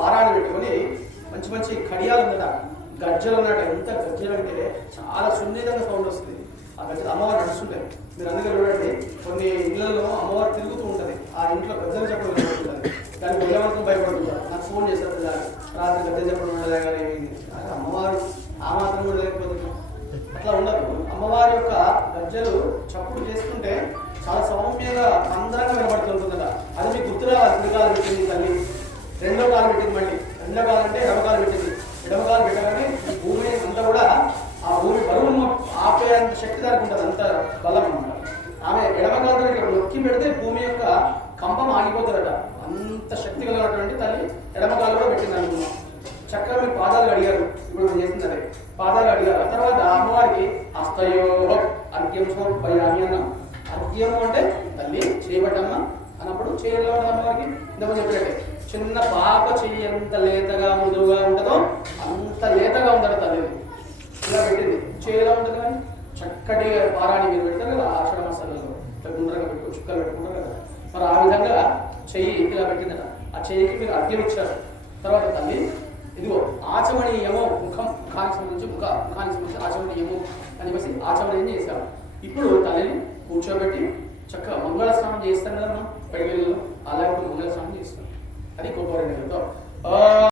పారాన్ని పెట్టుకొని మంచి మంచి కడియాలు ఉందట, గజ్జలు ఉన్నట్టు. ఎంత గజ్జలు అంటే చాలా సున్నితంగా సౌండ్ వస్తుంది. ఆ గజ్జలు అమ్మవారు నడుస్తుంటాయి. మీరు అందుకే చూడండి, కొన్ని ఇళ్లలో అమ్మవారు తిరుగుతూ ఉంటుంది. ఆ ఇంట్లో గజ్జలు చెప్పడం ఉంటుంది. దానికి భయవంతం భయపడుతుంటారు. నాకు ఫోన్ చేస్తారు రాత్రి గజ్జలు చెప్పడం ఉండదా కానీ అమ్మవారు ఆ మాత్రం కూడా లేకపోతే అట్లా ఉండదు. అమ్మవారి యొక్క గజ్జలు చప్పుడు చేస్తుంటే చాలా సౌమ్యంగా అందరంగా వినపడుతుంటుందట. అది మీకు గుర్తురావాలి. కుడికాలు పెట్టింది తల్లి, రెండో కాలు పెట్టింది, మళ్ళీ రెండో కాలు అంటే ఎడమకాలు పెట్టింది. ఎడమకాలు పెట్టగానే భూమి అంతా కూడా ఆ భూమి బరువును ఆపేంత శక్తి దానికి ఉంటుంది, అంత బలం అన్నమాట. ఆమె ఎడమకాలతో ఇక్కడ నొక్కి పెడితే భూమి యొక్క కంపం ఆగిపోతుందట. అంత శక్తి కలిగినటువంటి తల్లి ఎడమకాలు కూడా పెట్టింది అనుకున్నాం. చక్కగా మీరు పాదాలు అడిగారు, ఇప్పుడు చేసింది అదే పాదాలు అడిగారు. ఆ తర్వాత అమ్మవారికి హస్తయో అర్ఘ్యం సమర్పయామి అన్నాం. అర్ఘ్యము అంటే తల్లి చేయబట్టమ్మ అన్నప్పుడు చేయలో అమ్మవారికి ఇంతకుముందు చెప్పినట్టే చిన్న పాప చెయ్యి ఎంత లేతగా మృదువుగా ఉంటుందో అంత లేతగా ఉంటారు తల్లి. ఇలా పెట్టింది చేయలో ఉంటుంది. కానీ చక్కటి పారాన్ని మీరు పెడతారు కదా ఆషాఢ మాసాలలో, ఇట్లా గుండ్రంగా పెట్టుకో చుక్కలు పెట్టుకుంటారు కదా, మరి ఆ విధంగా చెయ్యి ఇలా పెట్టిందట. ఆ చెయ్యికి మీరు అర్ఘ్యం ఇచ్చారు. తర్వాత తల్లి ఇదిగో ఆచమనీయము, ముఖానికి సంబంధించి ముఖానికి సంబంధించి ఆచమనీయము అని చెప్పేసి ఆచమనీయం చేశారు. ఇప్పుడు తల్లిని కూర్చోబెట్టి చక్కగా మంగళ స్నానం చేస్తాం కదా మనం పెళ్ళిళ్ళలో, అలాగే మంగళ స్నానం చేస్తాం. అది గోపవరణ్యంతో